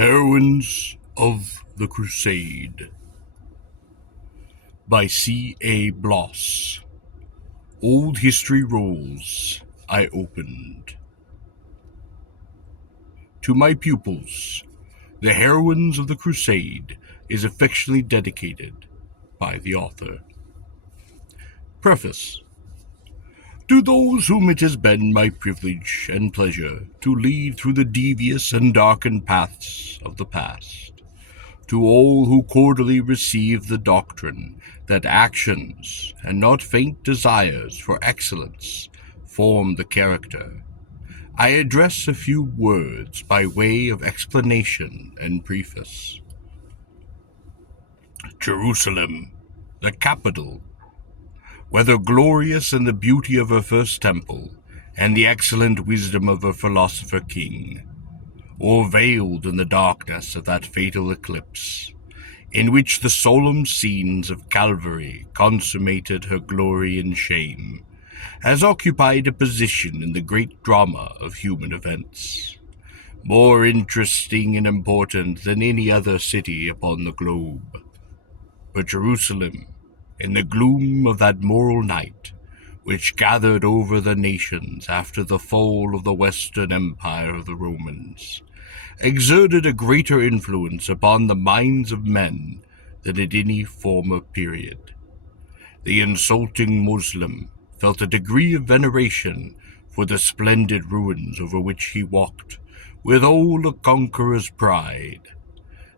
Heroines of the Crusade by C.A. Bloss. Old history rolls I opened. To my pupils, the Heroines of the Crusade is affectionately dedicated by the author. Preface. To those whom it has been my privilege and pleasure to lead through the devious and darkened paths of the past, to all who cordially receive the doctrine that actions and not faint desires for excellence form the character, I address a few words by way of explanation and preface. Jerusalem, the capital, whether glorious in the beauty of her first temple and the excellent wisdom of her philosopher king, or veiled in the darkness of that fatal eclipse, in which the solemn scenes of Calvary consummated her glory and shame, has occupied a position in the great drama of human events, more interesting and important than any other city upon the globe. But Jerusalem, in the gloom of that moral night, which gathered over the nations after the fall of the Western Empire of the Romans, exerted a greater influence upon the minds of men than at any former period. The insulting Moslem felt a degree of veneration for the splendid ruins over which he walked with all a conqueror's pride.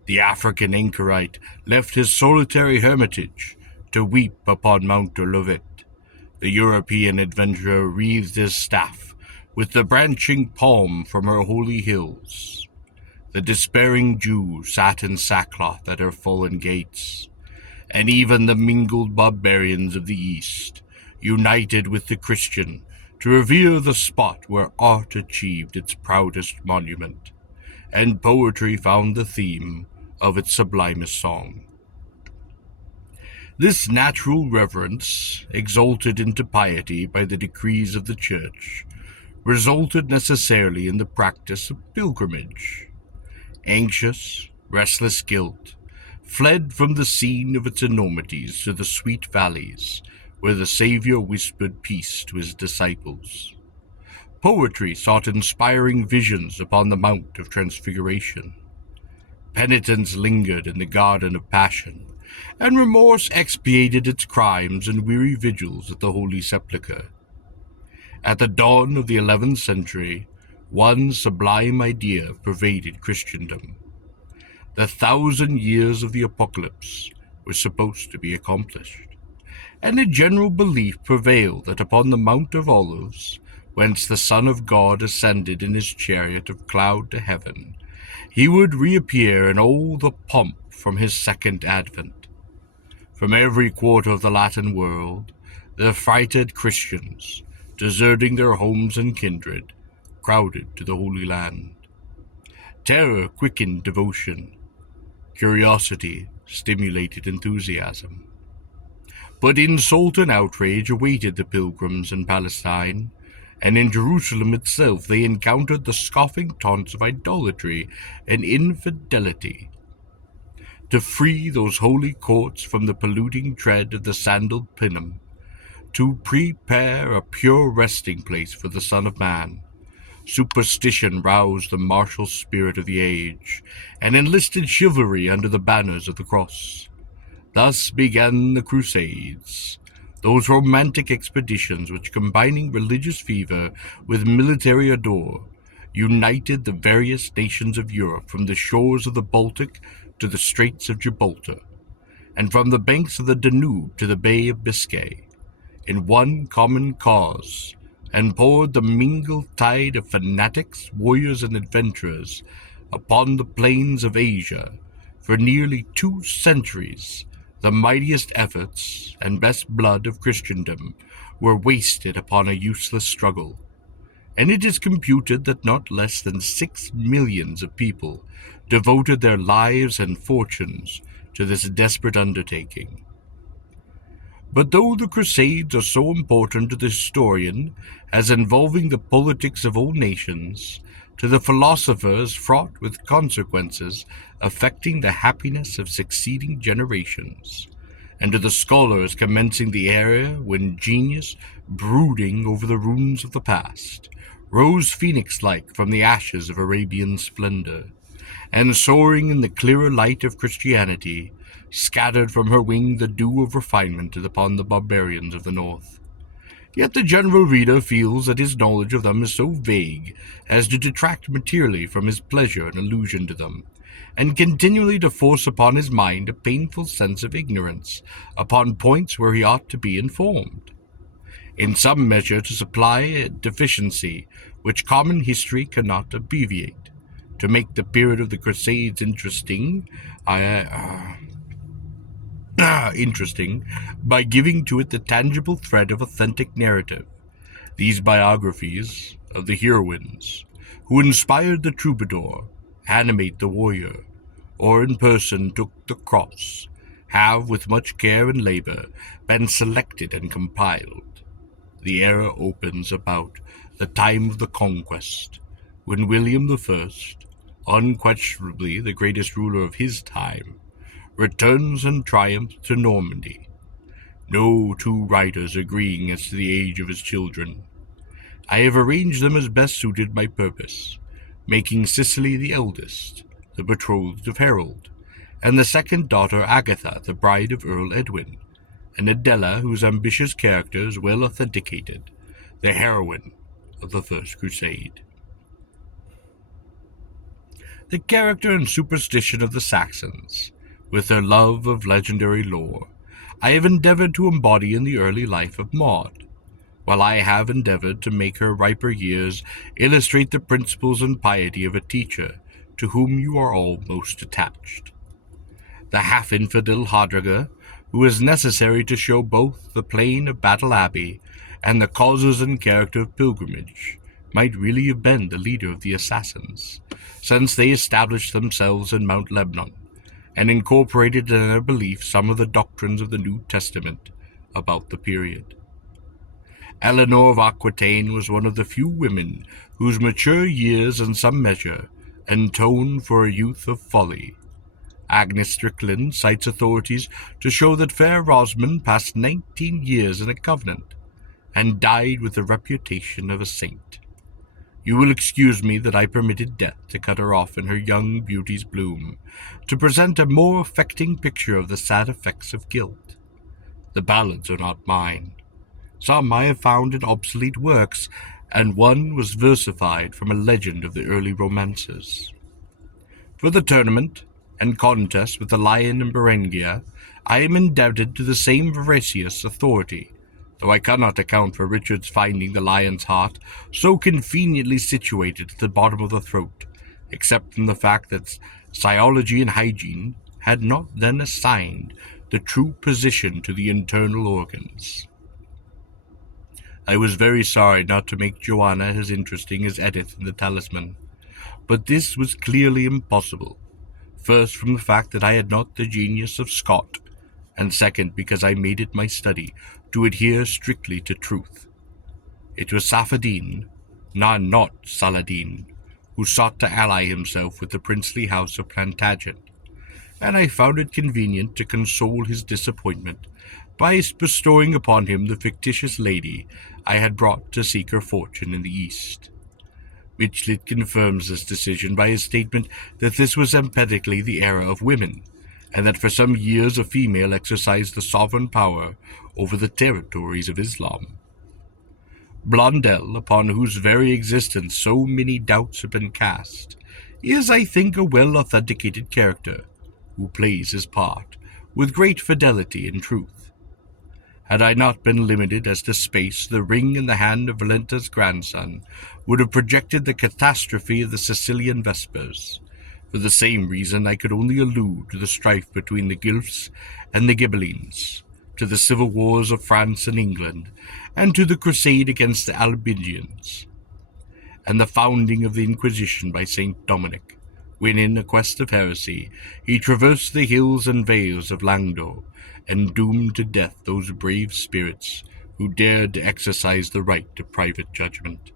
The African anchorite left his solitary hermitage to weep upon Mount Olivet. The European adventurer wreathed his staff with the branching palm from her holy hills. The despairing Jew sat in sackcloth at her fallen gates, and even the mingled barbarians of the East united with the Christian to revere the spot where art achieved its proudest monument, and poetry found the theme of its sublimest song. This natural reverence, exalted into piety by the decrees of the Church, resulted necessarily in the practice of pilgrimage. Anxious, restless guilt fled from the scene of its enormities to the sweet valleys where the Savior whispered peace to his disciples. Poetry sought inspiring visions upon the Mount of Transfiguration. Penitence lingered in the Garden of Passion, and remorse expiated its crimes in weary vigils at the Holy Sepulchre. At the dawn of the 11th century, one sublime idea pervaded Christendom. The 1,000 years of the apocalypse were supposed to be accomplished, and a general belief prevailed that upon the Mount of Olives, whence the Son of God ascended in his chariot of cloud to heaven, he would reappear in all the pomp from his second advent. From every quarter of the Latin world, the affrighted Christians, deserting their homes and kindred, crowded to the Holy Land. Terror quickened devotion. Curiosity stimulated enthusiasm. But insult and outrage awaited the pilgrims in Palestine, and in Jerusalem itself they encountered the scoffing taunts of idolatry and infidelity. To free those holy courts from the polluting tread of the sandaled Paynim, to prepare a pure resting place for the Son of Man, superstition roused the martial spirit of the age, and enlisted chivalry under the banners of the cross. Thus began the Crusades, those romantic expeditions which, combining religious fervor with military ardor, united the various nations of Europe from the shores of the Baltic to the Straits of Gibraltar, and from the banks of the Danube to the Bay of Biscay, in one common cause, and poured the mingled tide of fanatics, warriors, and adventurers upon the plains of Asia. For nearly 2 centuries, the mightiest efforts and best blood of Christendom were wasted upon a useless struggle, and it is computed that not less than 6 millions of people devoted their lives and fortunes to this desperate undertaking. But though the Crusades are so important to the historian as involving the politics of all nations, to the philosophers fraught with consequences affecting the happiness of succeeding generations, and to the scholars commencing the era when genius, brooding over the ruins of the past, rose phoenix-like from the ashes of Arabian splendor, and soaring in the clearer light of Christianity, scattered from her wing the dew of refinement upon the barbarians of the north. Yet the general reader feels that his knowledge of them is so vague as to detract materially from his pleasure in allusion to them, and continually to force upon his mind a painful sense of ignorance upon points where he ought to be informed, in some measure to supply a deficiency which common history cannot obviate, to make the period of the Crusades interesting by giving to it the tangible thread of authentic narrative. These biographies of the heroines who inspired the troubadour, animate the warrior, or in person took the cross, have, with much care and labor, been selected and compiled. The era opens about the time of the Conquest, when William I, unquestionably the greatest ruler of his time, returns in triumph to Normandy, no two writers agreeing as to the age of his children. I have arranged them as best suited my purpose, making Cicely the eldest, the betrothed of Harold, and the second daughter Agatha the bride of Earl Edwin, and Adela, whose ambitious character is well authenticated, the heroine of the First Crusade. The character and superstition of the Saxons, with their love of legendary lore, I have endeavored to embody in the early life of Maud, while I have endeavored to make her riper years illustrate the principles and piety of a teacher to whom you are all most attached. The half-infidel Hadriger, who is necessary to show both the plain of Battle Abbey and the causes and character of pilgrimage, might really have been the leader of the assassins, since they established themselves in Mount Lebanon, and incorporated in their belief some of the doctrines of the New Testament about the period. Eleanor of Aquitaine was one of the few women whose mature years in some measure atoned for a youth of folly. Agnes Strickland cites authorities to show that fair Rosamond passed 19 years in a convent, and died with the reputation of a saint. You will excuse me that I permitted death to cut her off in her young beauty's bloom, to present a more affecting picture of the sad effects of guilt. The ballads are not mine. Some I have found in obsolete works, and one was versified from a legend of the early romances. For the tournament and contest with the lion and Berengia, I am indebted to the same veracious authority, though I cannot account for Richard's finding the lion's heart so conveniently situated at the bottom of the throat, except from the fact that physiology and hygiene had not then assigned the true position to the internal organs. I was very sorry not to make Joanna as interesting as Edith in the Talisman, but this was clearly impossible, first from the fact that I had not the genius of Scott, and second because I made it my study to adhere strictly to truth. It was Saphadin, not Saladin, who sought to ally himself with the princely house of Plantagenet, and I found it convenient to console his disappointment by bestowing upon him the fictitious lady I had brought to seek her fortune in the East. Michelet confirms this decision by his statement that this was emphatically the era of women, and that for some years a female exercised the sovereign power over the territories of Islam. Blondel, upon whose very existence so many doubts have been cast, is, I think, a well-authenticated character, who plays his part with great fidelity and truth. Had I not been limited as to space, the ring in the hand of Valenta's grandson would have projected the catastrophe of the Sicilian Vespers. For the same reason I could only allude to the strife between the Guelphs and the Ghibellines, to the civil wars of France and England, and to the crusade against the Albigensians, and the founding of the Inquisition by St. Dominic, when in a quest of heresy he traversed the hills and vales of Languedoc, and doomed to death those brave spirits who dared to exercise the right to private judgment.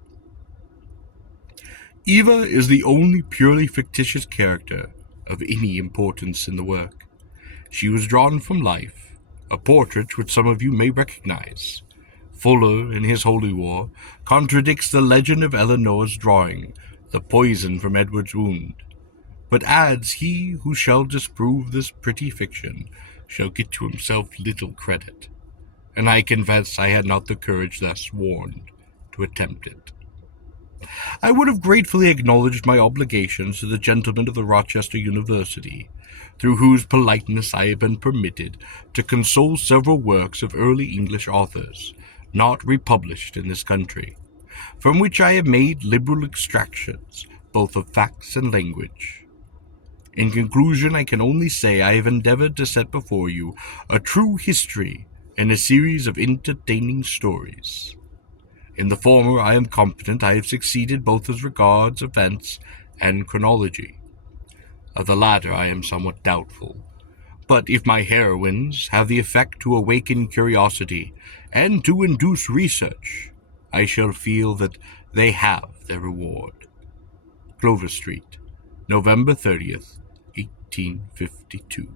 Eva is the only purely fictitious character of any importance in the work. She was drawn from life, a portrait which some of you may recognize. Fuller, in his Holy War, contradicts the legend of Eleanor's drawing, the poison from Edward's wound, but adds he who shall disprove this pretty fiction shall get to himself little credit, and I confess I had not the courage thus warned to attempt it. I would have gratefully acknowledged my obligations to the gentlemen of the Rochester University, through whose politeness I have been permitted to console several works of early English authors, not republished in this country, from which I have made liberal extractions, both of facts and language. In conclusion, I can only say I have endeavored to set before you a true history and a series of entertaining stories. In the former I am confident I have succeeded both as regards events and chronology. Of the latter I am somewhat doubtful, but if my heroines have the effect to awaken curiosity and to induce research, I shall feel that they have their reward. Clover Street, November 30th, 1852.